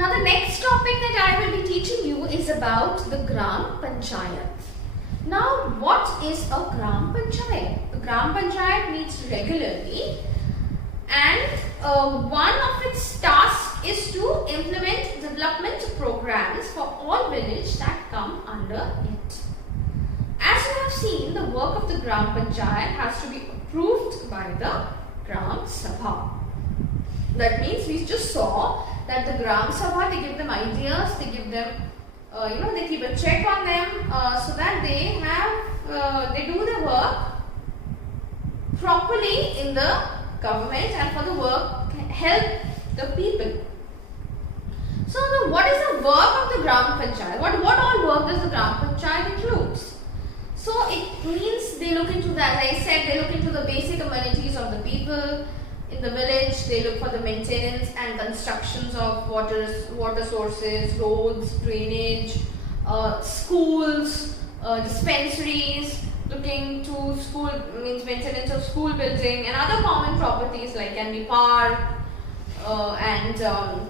Now the next topic that I will be teaching you is about the Gram Panchayat. Now what is a Gram Panchayat? The Gram Panchayat meets regularly, and one of its tasks is to implement development programs for all villages that come under it. As you have seen, the work of the Gram Panchayat has to be approved by the Gram Sabha. That means we just saw that the Gram Sabha, they give them ideas, they give them, they keep a check on them so that they do the work properly in the government and for the work help the people. So what is the work of the Gram Panchayat? What all work does the Gram Panchayat includes? So it means they look into the, as I said, they look into the basic amenities of the people in the village. They look for the maintenance and constructions of water sources, roads, drainage, schools, dispensaries, looking to school, means maintenance of school building and other common properties like can be park and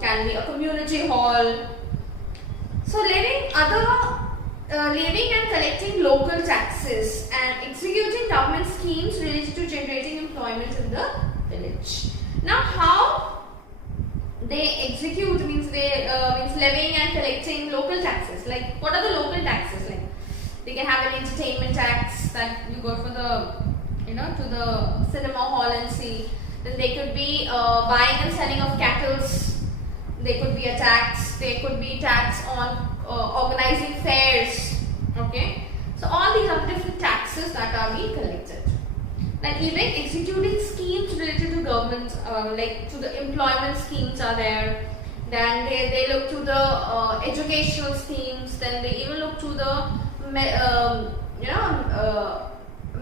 can be a community hall. So levying and collecting local taxes and executing government schemes related to generating employment in the village. Now how they execute means levying and collecting local taxes. Like what are the local taxes? Like they can have an entertainment tax that you go for the to the cinema hall and see. Then they could be buying and selling of cattle. They could be a tax. They could be tax on organizing fairs. Okay, so all these are different taxes that are being collected. And even executing schemes related to government, like to the employment schemes are there. Then they look to the educational schemes. Then they even look to the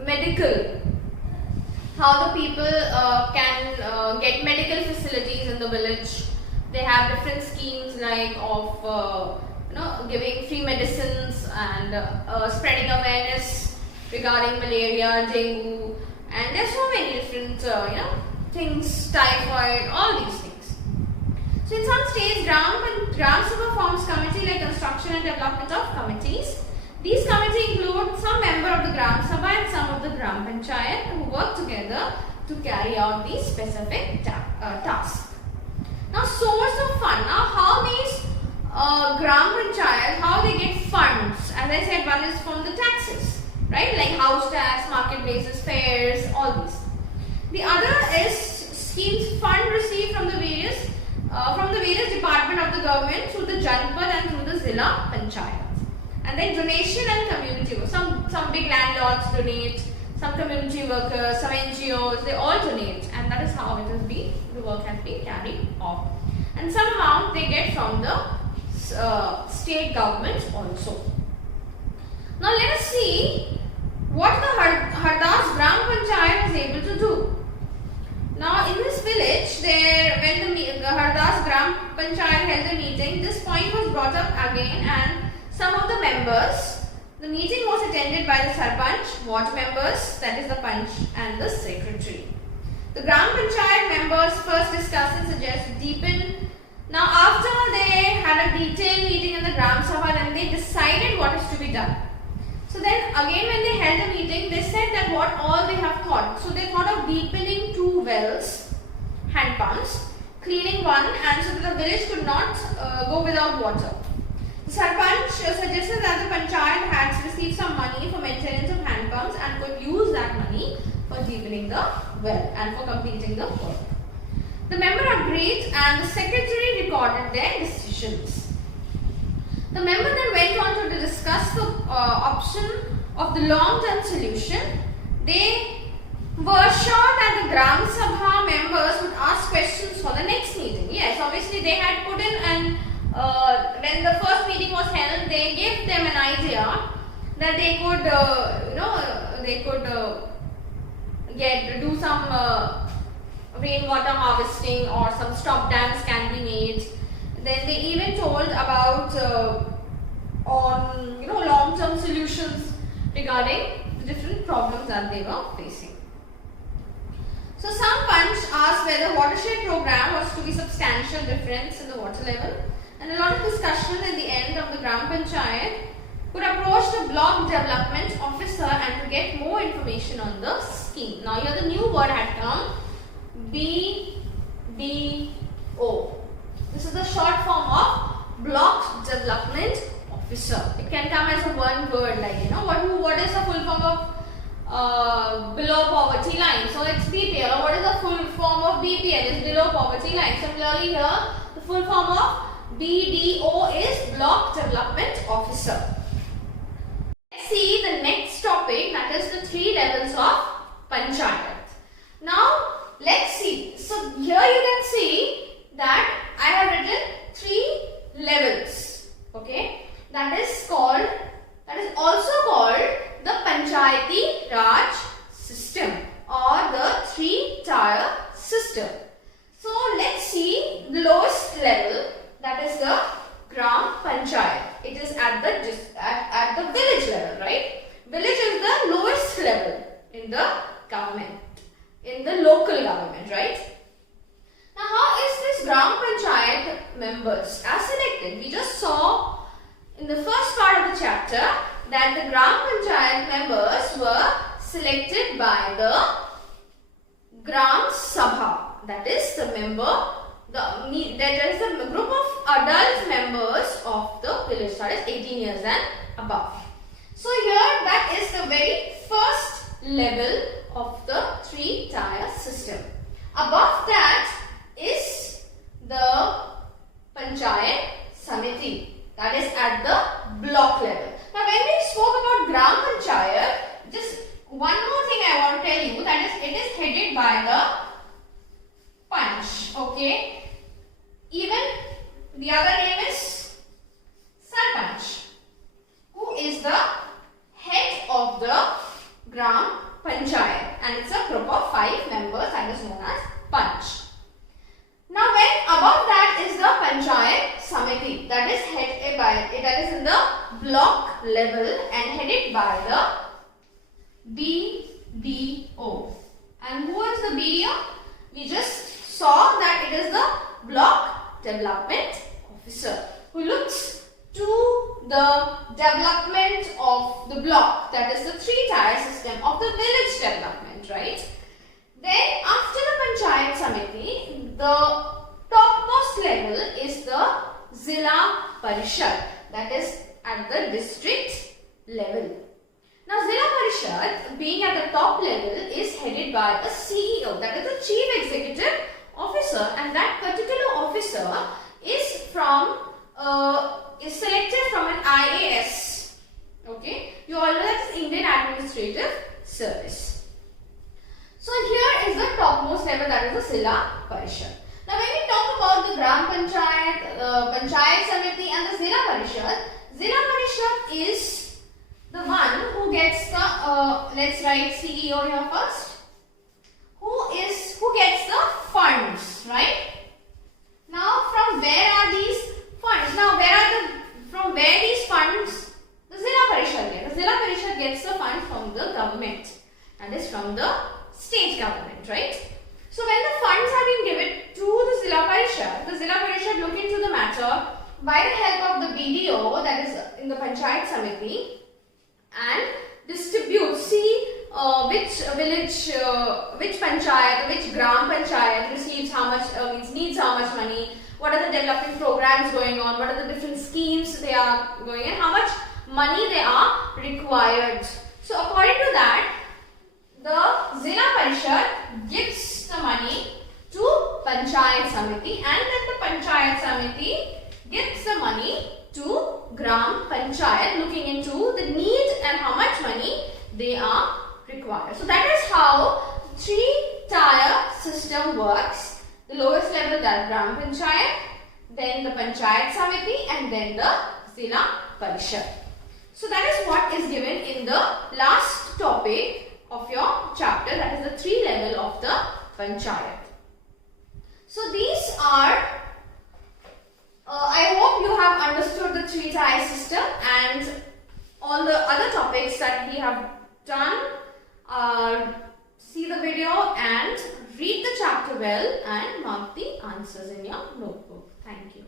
medical. How the people can get medical facilities in the village. They have different schemes like of giving free medicines and spreading awareness regarding malaria, dengue, and there's so many different things, typhoid, all these things. So in some states, Gram Sabha forms committee like construction and development of committees. These committees include some member of the Gram Sabha and some of the Gram Panchayat who work together to carry out these specific tasks. Now source of fund. Now how these Gram Panchayat, how they get funds? As I said, one is from the taxes, right? Like house tax, marketplaces, fairs, all these. The other is schemes fund received from the various department of the government through the Janpad and through the Zilla Panchayat. And then donation and community work. Some big landlords donate, some community workers, some NGOs, they all donate, and that is how the work has been carried off. And some amount they get from the state government also. Now let us see what the Hardas Gram Panchayat was able to do. Now in this village, when the Hardas Gram Panchayat held a meeting, this point was brought up again, and some of the members, the meeting was attended by the Sarpanch, ward members, that is the Panch, and the secretary. The Gram Panchayat members first discussed and suggested deepen. Now after they had a detailed meeting in the Gram Sabha, then they decided what is to be done. So then again when they held a meeting, they said that what all they have thought. So they thought of deepening 2 wells, hand pumps, cleaning one, and so that the village could not go without water. The Sarpanch suggested that the Panchayat had received some money for maintenance of hand pumps and could use that money for deepening the well and for completing the work. The member agreed and the secretary recorded their decisions. The member then went on to discuss the option of the long-term solution. They were sure that the Gram Sabha members would ask questions for the next meeting. Yes, obviously they had put in and when the first meeting was held, they gave them an idea that they could, do some rainwater harvesting or some stop dams can be made. Then they even told about long-term solutions regarding the different problems that they were facing. So some Panch asked whether watershed program was to be substantial difference in the water level. and a lot of discussion at the end of the Gram Panchayat could approach the block development officer and to get more information on the scheme. Now here the new word had come, BDO. This is the short form of block development officer. It can come as a one word, like what is the full form of below poverty line? So it's BPL. Or what is the full form of BPL? It's below poverty line. Similarly here, the full form of BDO is block development officer. Let's see the next topic, that is the 3 levels of panchayat. Now let's see. So here you can see that I have written 3 levels. Okay, that is also called the Panchayati Raj system or the 3-tier system. So let's see the lowest level, that is the Gram Panchayat. It is at the village level, right? Village is the lowest level in the government, in the local government, right? Now how is this Gram Panchayat members are selected? We just saw in the first part of the chapter that the Gram Panchayat members were selected by the Gram Sabha, that is the member. There is a group of adult members of the village, that is 18 years and above. So here that is the very first level of the 3-tier system. Above that is the Panchayat Samiti, that is at the block level. Now when we spoke about Gram Panchayat, just one more thing I want to tell you, that is it is headed by the Panch. Okay. Even the other name is Sarpanch, who is the head of the Gram Panchayat, and it's a group of 5 members that is known as Panch. Now when above that is the Panchayat Samiti, that is in the block level and headed by the BDO. And who is the BDO? We just saw that it is the block development officer who looks to the development of the block, that is the 3-tier system of the village development, right? Then after the Panchayat Samiti, the topmost level is the Zilla Parishad, that is at the district level. Now Zilla Parishad, being at the top level, is headed by a CEO, that is the Chief Executive Officer, and that particular officer is selected from an IAS. Okay, you all know that's Indian Administrative Service. So here is the topmost level, that is the Zilla Parishad. Now when we talk about the Gram Panchayat, Panchayat Samiti and the Zilla Parishad is the one who gets the let's write CEO here first. Who gets the funds, right? Now from where are these funds? From where these funds? The Zilla Parishad gets. The Zilla Parishad gets the funds from the government, that is from the state government, right? So when the funds are being given to the Zilla Parishad look into the matter by the help of the BDO, that is in the Panchayat Samiti, and distribute, see which village, which panchayat, which Gram Panchayat receives how much, needs how much money, what are the development programs going on, what are the different schemes they are going and how much money they are required. So according to that, the Zilla Parishad gives the money to Panchayat Samiti, and then the Panchayat Samiti gives the money to Gram Panchayat, looking into the need and how much money they are required. So that is how 3-tier system works. The lowest level, that Gram Panchayat, then the Panchayat Samiti, and then the Zilla Parishad. So that is what is given in the last topic of your chapter, that is the 3 level of the Panchayat. So these are, I hope you have understood the 3-tier system and all the other topics that we have done. See the video and read the chapter well and mark the answers in your notebook. Thank you.